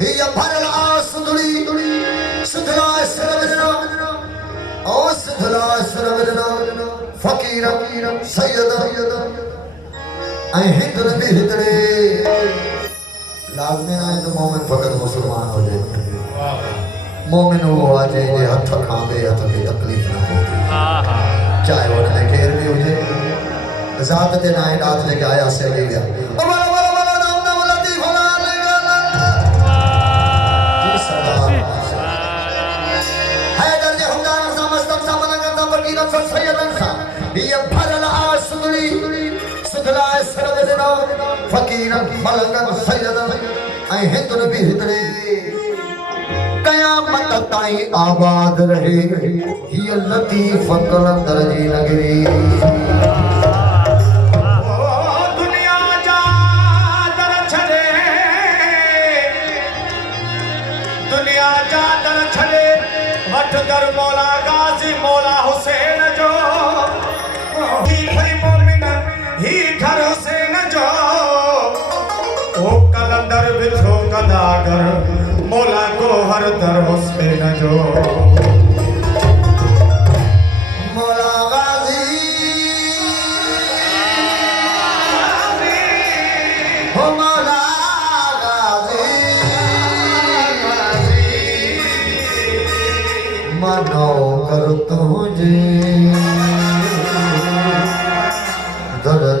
हिय भरला सुधुली सुधला सरवजना ओ सुधला सरवजना फकीर सैयद ऐं हिंदुन बि हितड़े लाज़मी ना है तो मोमिन फकत मुसलमान हो जाए मोमिन वो आ जाए जे हथ खां ॿिए हथ खे तकलीफ़ न पहुचे चाहे वो हुन में केर बि हुजे ज़ात ते ना ॾात जेके आया से ॾेई विया फकीर मलंगन सैयद ऐं हिंदुन बि हितड़े क़यामत ताईं आबाद रहे हिय लतीफ़ कलंदर जी नगरी दुनिया जा दर छॾे दुनिया जा दर छॾे वठ दर मौला गाज़ी मौला हुसैन जो ही घर हुसैन जो ओ कलंदर बिठो कदागर मौला को हर दर हुसैन जो मौला गाज़ी हो मौला गाज़ी मनो कर तुझे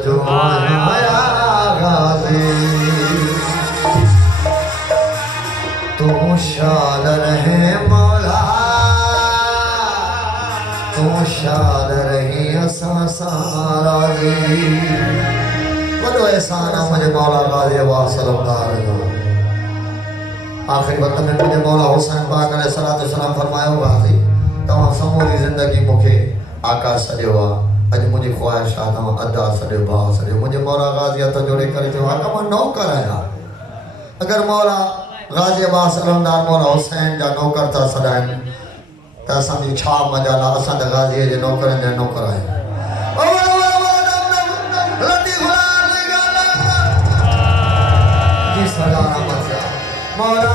जो आया गाज़ी तू शाद रहे मौला तू शाद रही असां सां राज़ी वॾो एहसान आहे मुंहिंजे मौला गाज़ी अब्बास सलामदार जो आख़िरी वक़्त में मुंहिंजे मौला हुसैन पाक अलैहि सलाम फरमायो गाज़ी तव्हां समूरी ज़िंदगी मूंखे आका सॾियो आहे अज मुझे ख्वाहिशात अदा सॾियो भाउ सॾियो मुझे मौला गाज़ी हथ जोड़े करे चयो आका मां नौकर आहियां अगर मौला गाज़ी अब्बास अलमदार मौला हुसैन जा नौकर था सॾाइनि त असांजी छा मजाल आहे असां त गाज़ीअ जे नौकरनि जा नौकर आहियूं मौला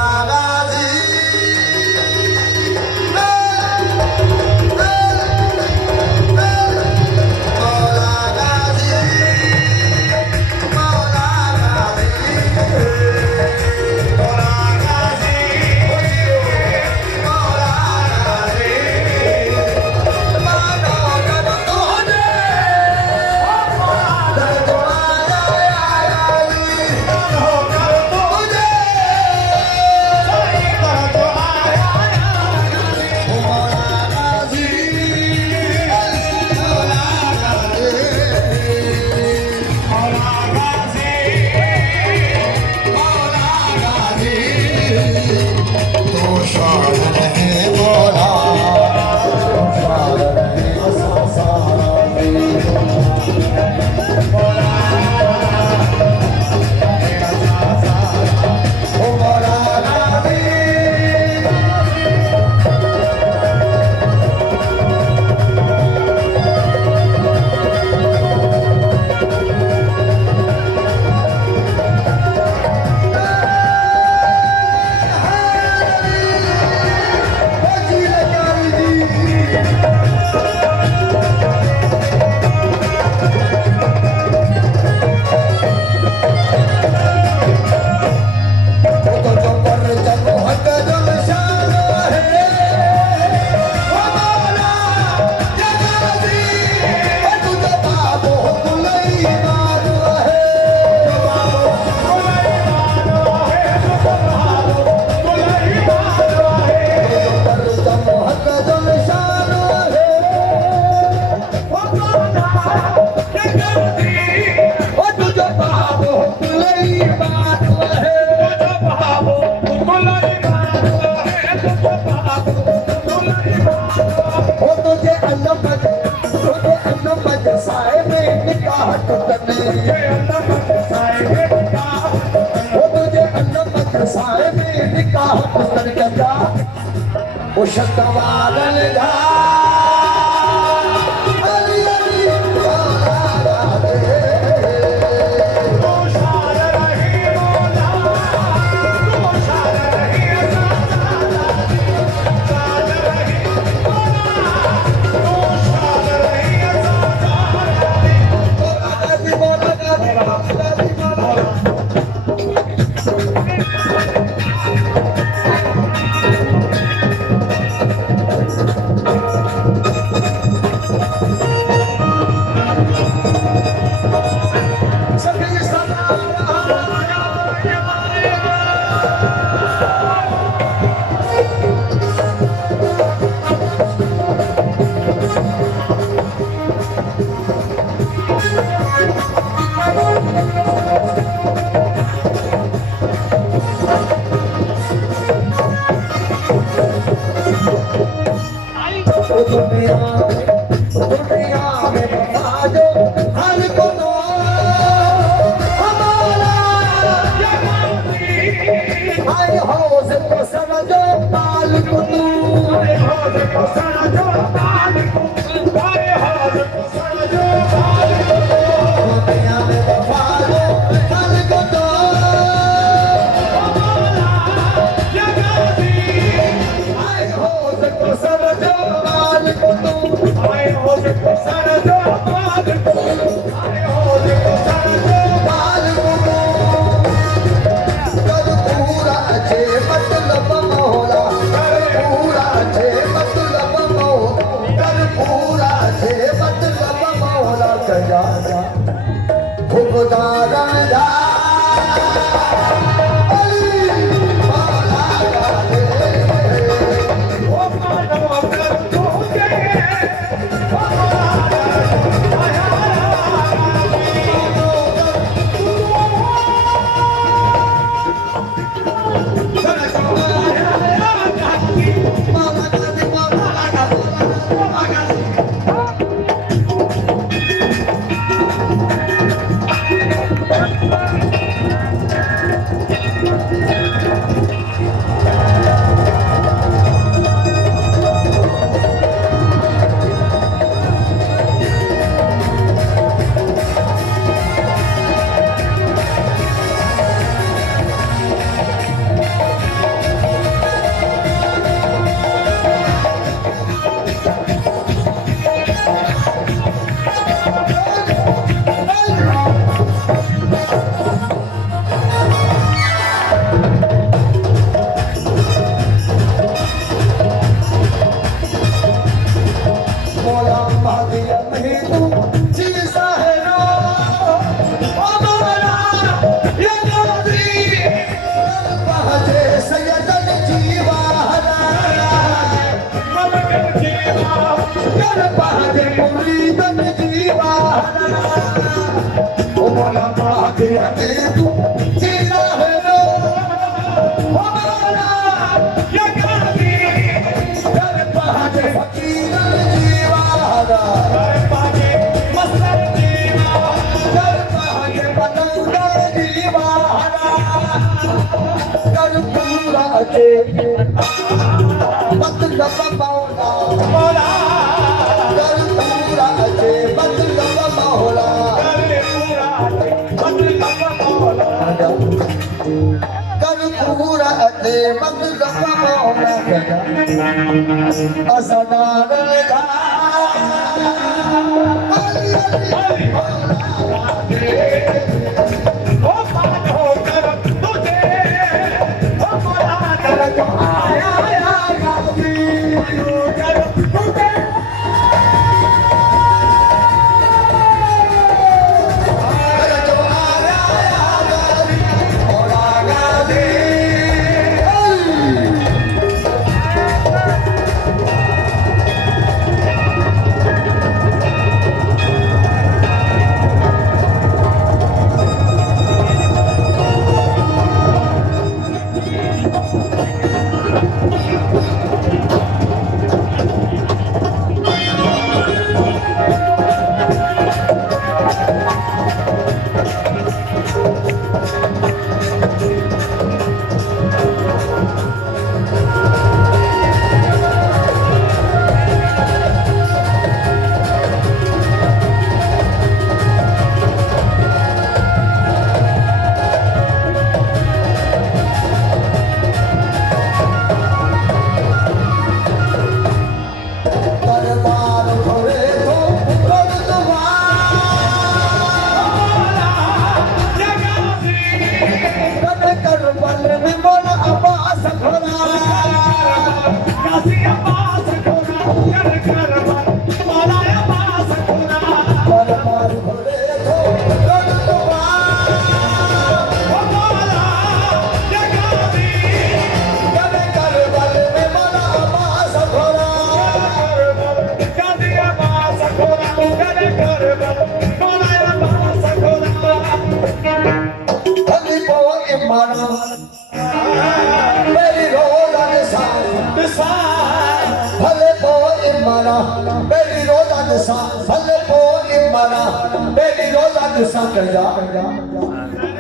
दिसा कजा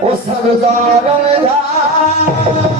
ओ सरदारन जा